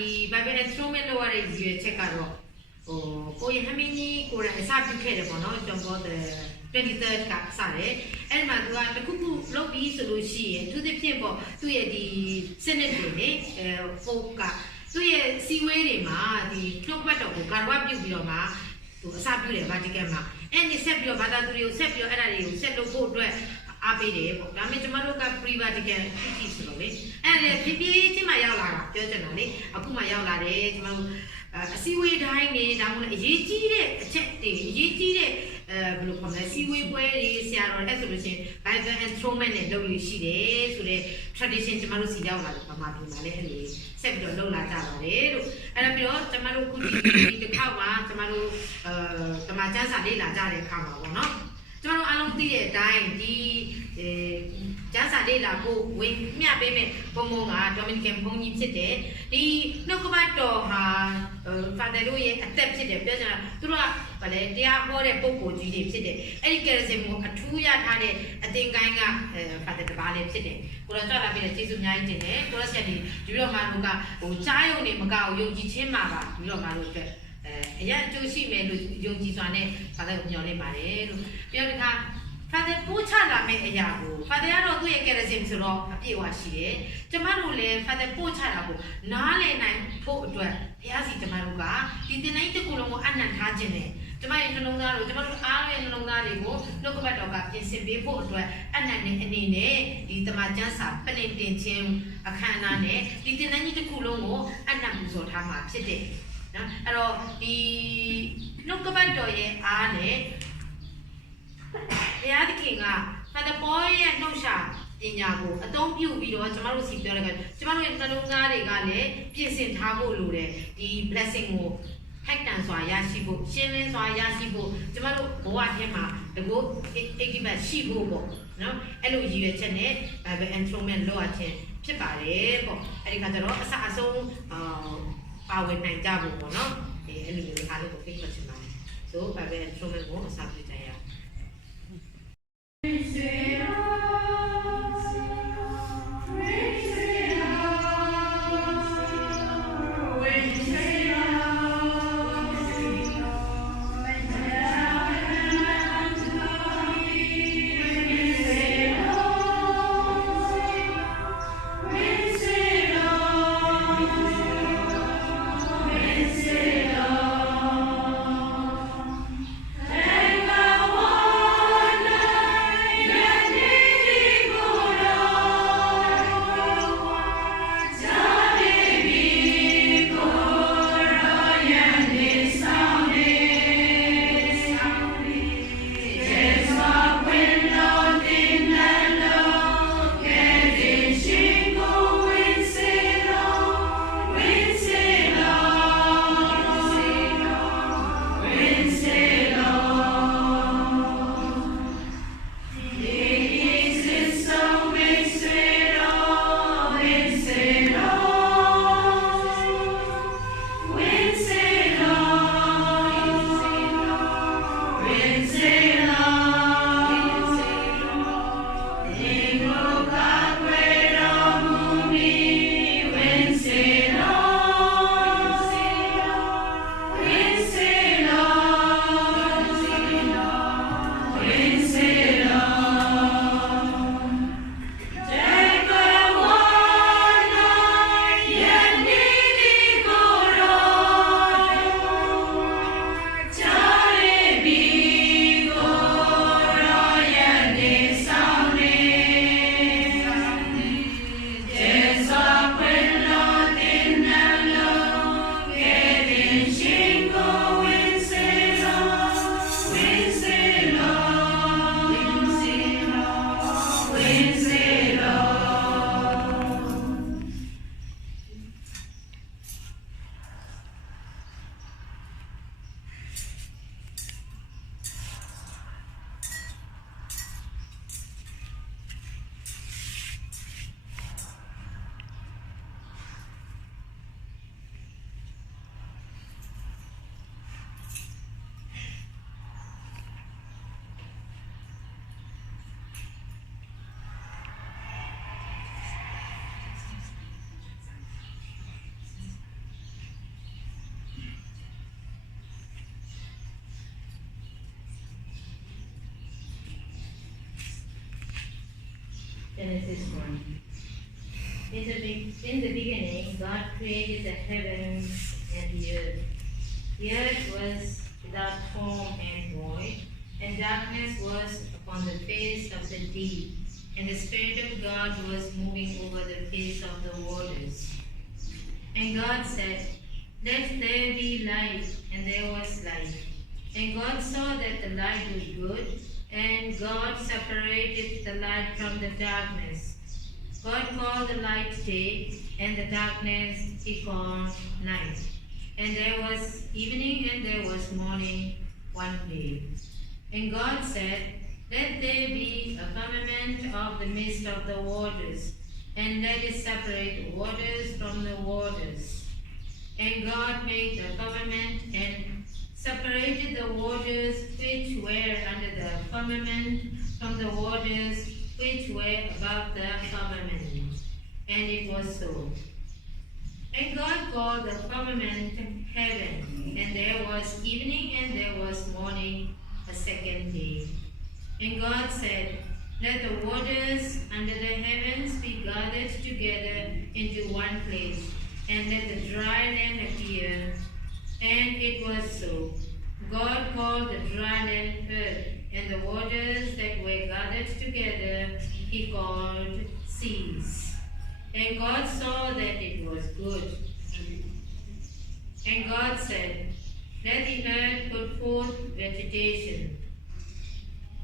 the Bible Enthronement lower is you check out. Oh, how many could I start to care about the 23rd Saturday? And my the cuckoo lobby solution to the people to the Senate folk. So, see where the clock of Garwab Yubioma to Sabule Vaticama. And the Sepio Badaturio, Sepio Anadio, Sepio Boat. Abide, Damage Privatican, and Pipi Mayala, generally, Akuma Yala, seaway dining, down a GT, check the blue from the seaway where is Sierra resolution, by the Enthronement and WC, so the tradition Tamarusi Dala, Pamati, Septo Lola Dala, and a pure Tamaru could be the Kawa, Tamaru, Tamajansa de la Dale Kama, no? Tomorrow along the dying the Jasa de la Go with Mia Baby Pomonga, Dominican Pony City, the Nocobato, Father Louis accepted the person throughout, but they are more a Poco City. Any Kerosene, a 2 yard had a thing going up at the Valley City. Kurata been a season night in it, Kurasati, Juromanuka, Uchayo Nimagao, Yogi Chimava, Juromanuka. Yeah, to see me, Yogi Sane, Father Yone Mare, Bianca, Father Pochana made a yabu, Father Aro do a kerosene to rock, a Piwashi, Tamarule, Father Pocharabu, Nale nine port, Yasi Tamaruga, did the night to Kulomo and Tajane, Tamay no Nongaro, Tamaru and Nongarigo, Nokobatoka, Simbi Port, and Nene, the Tamajansa, Penetin Tim, a canane, did the night to Kulomo, and Namuzo Tama, City. Allora, non capisco ane e anche che poi non sa dignago non più video chiamalo si più chiamalo entrare gale piese thago lure di blessing mo hektan swa ya shi bo shin lin swa ya shi bo chiamalo bowa thien ma dago ekiba shi bo bo no အဲ့လိုရည်ရွယ်ချက်နဲ့ Bible Enthronement လုပ်ရခြင်းဖြစ်ပါတယ်ပေါ့အဲ့ဒီခါကျတော့အစအဆုံးပါဝင်နိုင်ကြဖို့ပေါ့နော်ဒီအဲ့လိုမျိုးအားလုံးကိုဖိတ်ခေါ်ချင်ပါတယ်ဆိုပါပဲ Enthronement ကိုအစပြုကြရအောင် Genesis 1. In the beginning, God created the heavens and the earth. The earth was without form and void, and darkness was upon the face of the deep, and the Spirit of God was moving over the face of the waters. And God said, "Let there be light," and there was light. And God saw that the light was good, and God separated the light from the darkness. God called the light day, and the darkness he called night. And there was evening and there was morning one day. And God said, "Let there be a firmament of the midst of the waters, and let it separate the waters from the waters." And God made the firmament and separated the waters which were under the firmament from the waters which were above the firmament. And it was so. And God called the firmament heaven, and there was evening and there was morning a second day. And God said, "Let the waters under the heavens be gathered together into one place, and let the dry land appear." And it was so. God called the dry land earth, and the waters that were gathered together he called seas. And God saw that it was good. And God said, "Let the earth put forth vegetation,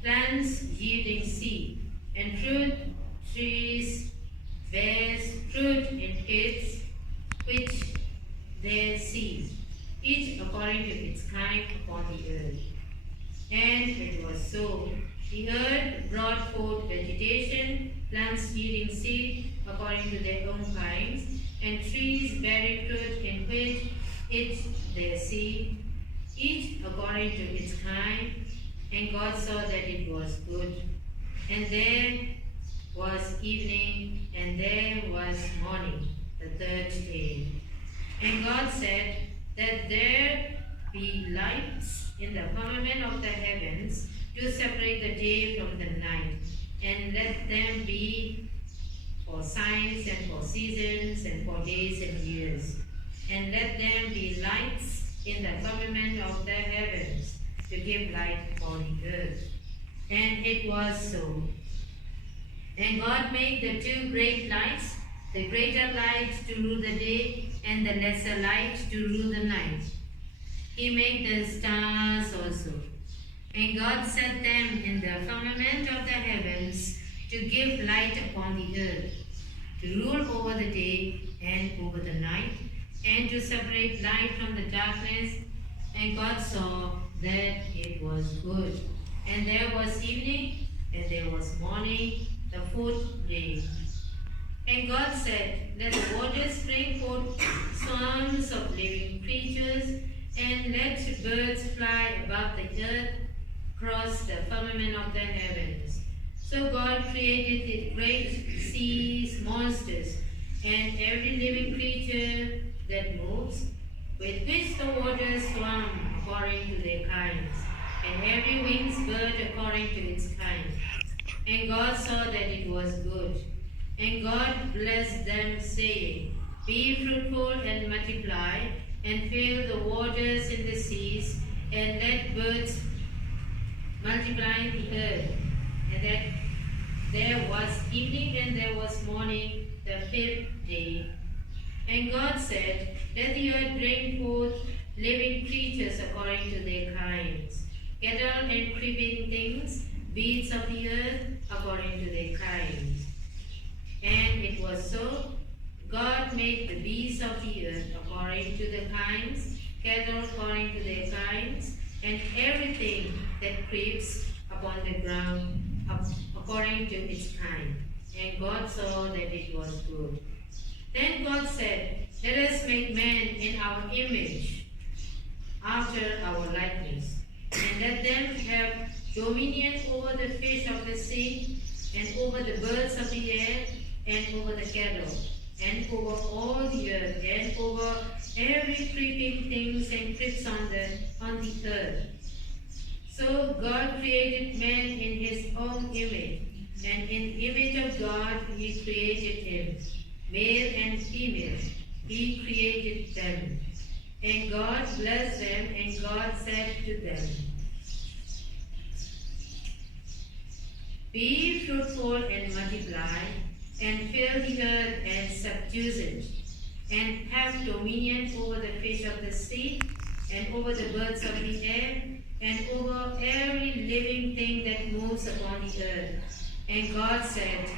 plants yielding seed, and fruit trees bears fruit in its which their seed, each according to its kind upon the earth." And it was so. The earth brought forth vegetation, plants yielding seed according to their own kinds, and trees bearing fruit in which it their seed, each according to its kind. And God saw that it was good. And there was evening, and there was morning, the third day. And God said that there be lights in the firmament of the heavens to separate the day from the night, and let them be for signs and for seasons and for days and years. And let them be lights in the firmament of the heavens to give light upon the earth. And it was so. And God made the two great lights, the greater light to rule the day, and the lesser light to rule the night. He made the stars also. And God set them in the firmament of the heavens to give light upon the earth, to rule over the day and over the night, and to separate light from the darkness. And God saw that it was good. And there was evening, and there was morning, the fourth day. And God said, "Let the waters bring forth swarms of living creatures, and let birds fly above the earth across the firmament of the heavens." So God created the great sea monsters, and every living creature that moves, with which the waters swam according to their kinds, and every winged bird according to its kind. And God saw that it was good. And God blessed them, saying, "Be fruitful and multiply, and fill the waters in the seas, and let birds multiply in the earth." And that there was evening and there was morning, the fifth day. And God said, "Let the earth bring forth living creatures according to their kinds, cattle and creeping things, beasts of the earth according to their kinds." And it was so. God made the beasts of the earth according to the kinds, cattle according to their kinds, and everything that creeps upon the ground according to its kind. And God saw that it was good. Then God said, "Let us make man in our image, after our likeness, and let them have dominion over the fish of the sea, and over the birds of the air, and over the cattle, and over all the earth, and over every creeping thing and creeps on the earth." So God created man in his own image. And in the image of God he created him, male and female, he created them. And God blessed them, and God said to them, be fruitful and multiply, and fill the earth and subdue it, and have dominion over the fish of the sea, and over the birds of the air, and over every living thing that moves upon the earth. And God said,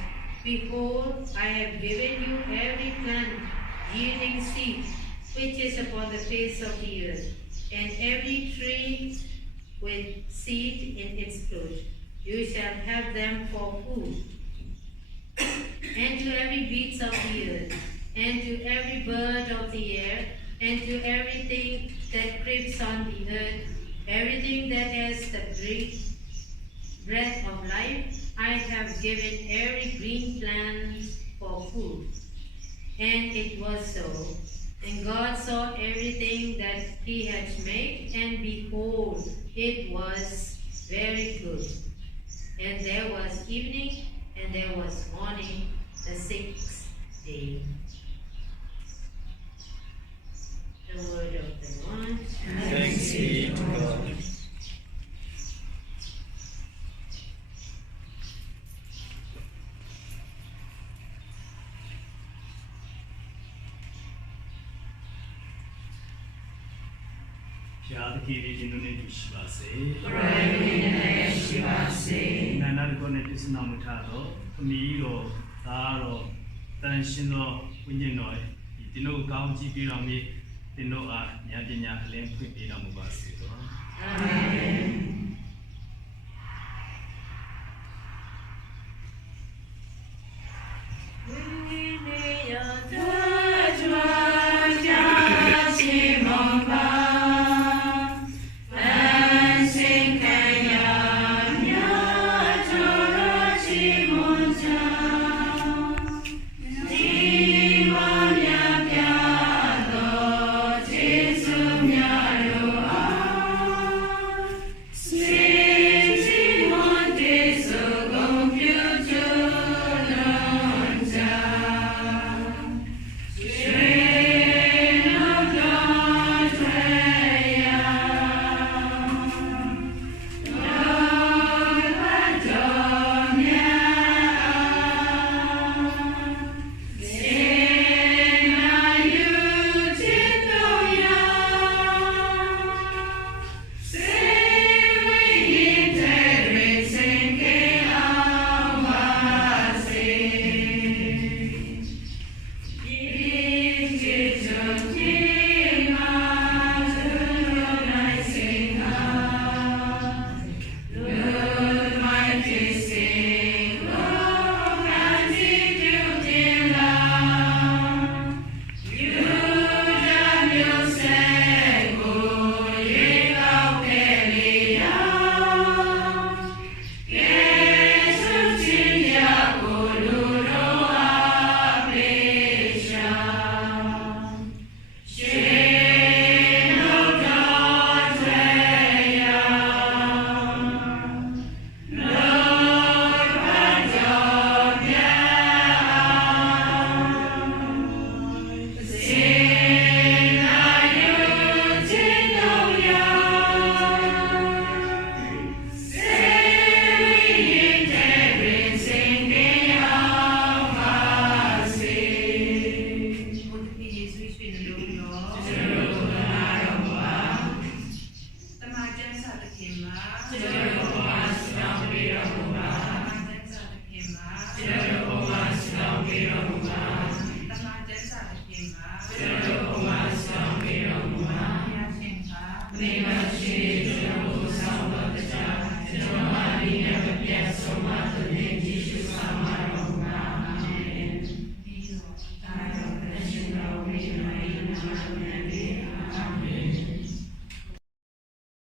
behold, I have given you every plant yielding seed, which is upon the face of the earth, and every tree with seed in its fruit. You shall have them for food. And to every beast of the earth, and to every bird of the air, and to everything that creeps on the earth, everything that has the breath of life, I have given every green plant for food. And it was so. And God saw everything that he had made, and behold, it was very good. And there was evening, and there was morning, the sixth day. The word of the Lord. Thanks be to God. Shall the key in the Shivase? Pray, Shivase. Another connect is Namutado, Miro, Taro, Tanshino, Wininoy, Dino County Pirami, Dinoa, Yadina, Lempi Piramubasi. Amen.